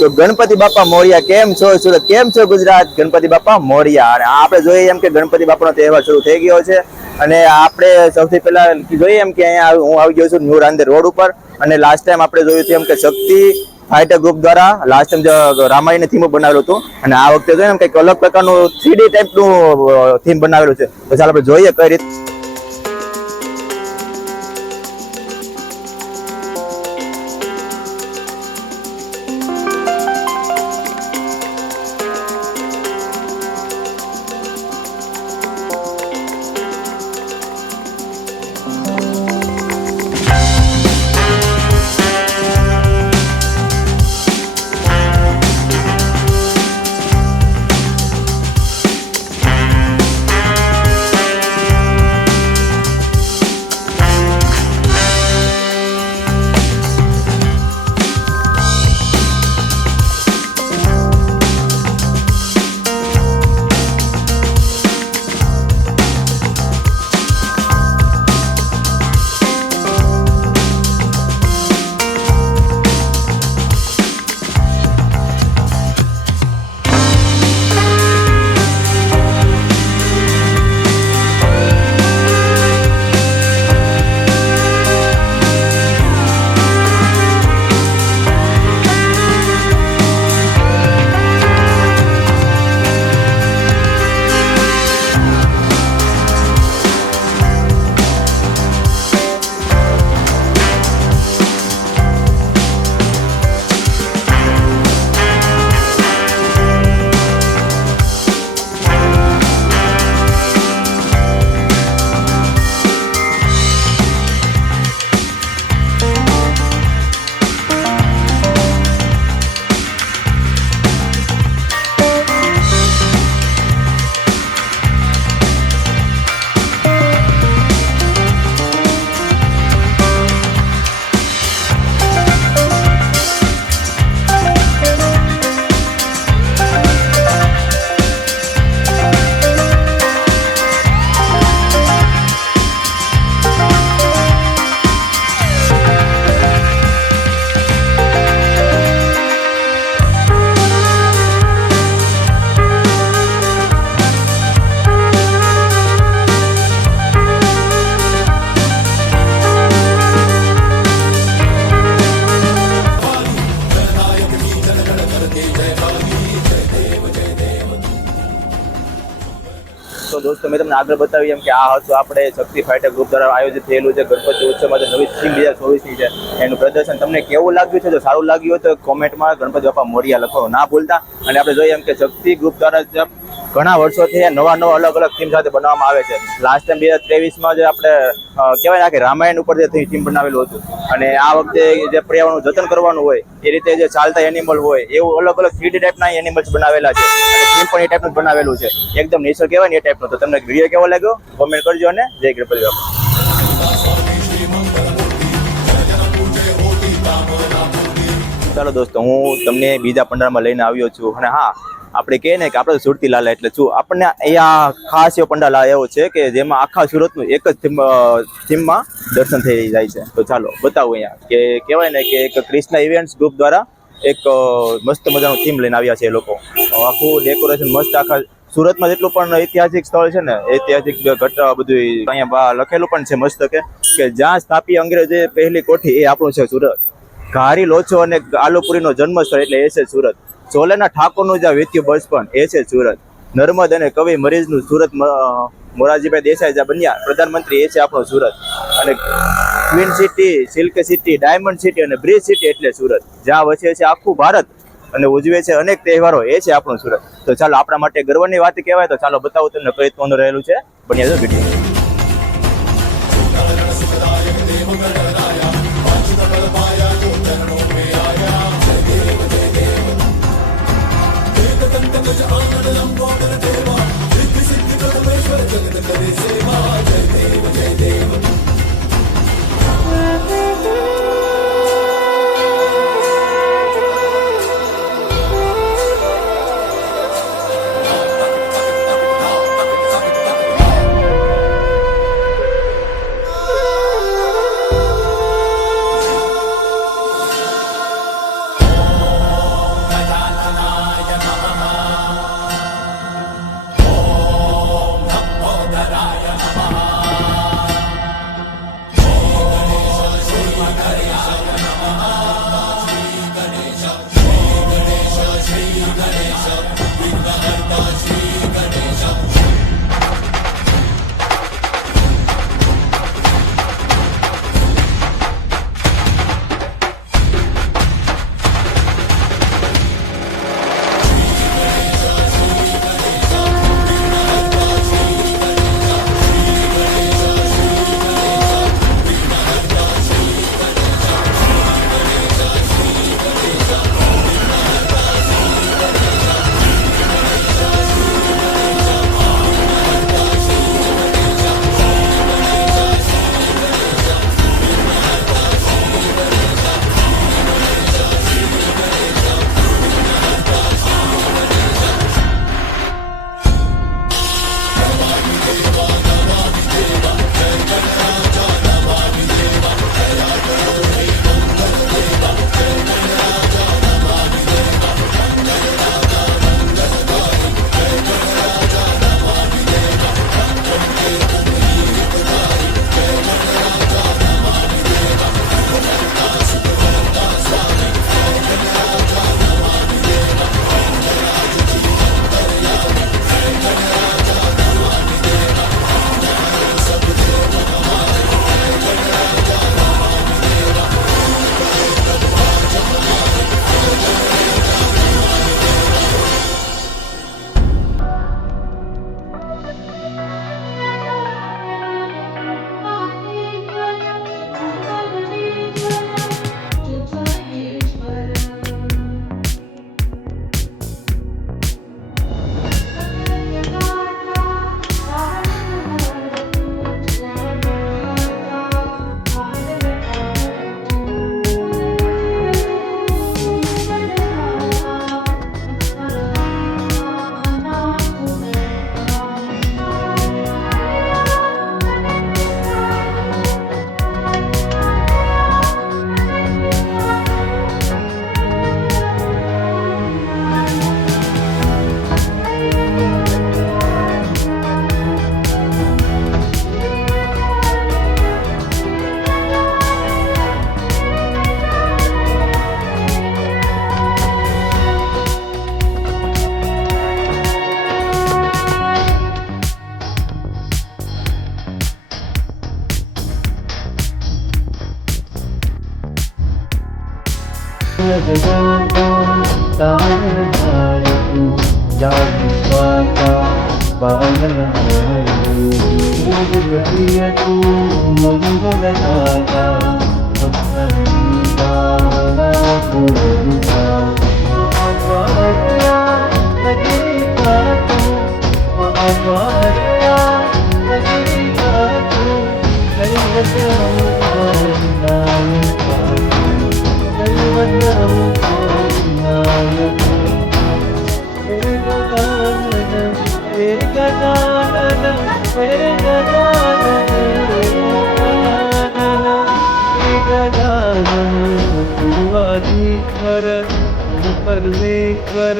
તો ગણપતિ બાપા મોરિયા. કેમ છો સુરત, કેમ છો ગુજરાત? ગણપતિ બાપા મોરિયા. અને આપણે જોઈએ એમ કે ગણપતિ બાપાનો તહેવાર શરૂ થઈ ગયો છે અને આપણે સૌથી પહેલા જોઈએ એમ કે અહીંયા હું આવી ગયો છું ન્યૂ રાંદેર રોડ ઉપર. અને લાસ્ટ ટાઈમ આપણે જોયું હતું એમ કે શક્તિ ફાઇટર ગ્રુપ દ્વારા લાસ્ટ ટાઈમ રામાયણ થીમ બનાવેલું હતું અને આ વખતે જોઈએ એમ કંઈક અલગ પ્રકારનું 3D ટાઈપનું થીમ બનાવેલું છે. તો ચાલો આપણે જોઈએ કઈ રીતે. તો દોસ્તો મેં તમને આગળ બતાવી એમ કે આ હતું આપણે શક્તિ ફાઇટર ગ્રુપ દ્વારા આયોજિત થયેલું છે ગણપતિ ઉત્સવમાં નવી થીમ 2024ની છે. એનું પ્રદર્શન તમને કેવું લાગ્યું છે? જો સારું લાગ્યું હોય તો કોમેન્ટમાં ગણપતિ બાપા મોરિયા લખો ના ભૂલતા. અને આપણે જોઈએ એમ કે શક્તિ ગ્રુપ દ્વારા ઘણા વર્ષોથી નવા અલગ અલગ થીમ સાથે બનાવવામાં આવે છે. લાસ્ટ ટાઈમ 2023માં જે આપણે કહેવાય કે રામાયણ ઉપર જે થીમ બનાવેલું હતું અને આ વખતે જે પર્યાવરણનું જતન કરવાનું હોય એ રીતે જે ચાલતા એનિમલ હોય એવું અલગ અલગ 3D ટાઈપના એનિમલ્સ બનાવેલા છે અને થીમ પણ એ ટાઈપનું બનાવેલું છે. એકદમ નેચર કહેવાય ને એ ટાઈપનું. તો તમને વિડીયો કેવો લાગ્યો કોમેન્ટ કરજો અને જય ગણપતિ બાપા. ચાલો દોસ્તો હું તમને બીજા પંડાળમાં લઈને આવ્યો છું અને હા આપણે કહીએ ને કે આપણે સુરતી લાલા એટલે શું આપણને અહીંયા ખાસ એવો પંડાલ એવો છે કે જેમાં આખા સુરતનું એક જ થીમમાં દર્શન થઈ જાય છે. તો ચાલો બતાવું અહીંયા કે કહેવાય ને કે એક ક્રિષ્ના ઇવેન્ટ્સ ગ્રુપ દ્વારા એક મસ્ત મજાનું થીમ લઈને આવ્યા છે એ લોકો. આખું ડેકોરેશન મસ્ત આખા સુરતમાં જેટલું પણ ઐતિહાસિક સ્થળ છે ને ઐતિહાસિક બધું અહીંયા લખેલું પણ છે મસ્ત કે જ્યાં સ્થાપી અંગ્રેજે પહેલી કોઠી એ આપણું છે સુરત. ઘારી લોચો અને આલુપુરીનો જન્મસ્થળ એટલે એ છે સુરત. ચોલેના ઠાકોરનું જ્યાં વીત્યું બચપન એ છે સુરત. નર્મદ અને કવિ મરીઝનું સુરત મોરારજીભાઈ દેસાઈ જ્યાં બન્યા પ્રધાનમંત્રી એ છે આપણું સુરત. અને queen city, silk city, diamond city અને બ્રિજ સિટી એટલે સુરત. જ્યાં વચ્ચે છે આખું ભારત અને ઉજવે છે અનેક તહેવારો એ છે આપણું સુરત. તો ચાલો આપણા માટે ગર્વની વાત કહેવાય. તો ચાલો બતાવું તમને કઈ રીતનું રહેલું છે. બન્યા જો વિડીયો. परमेश्वर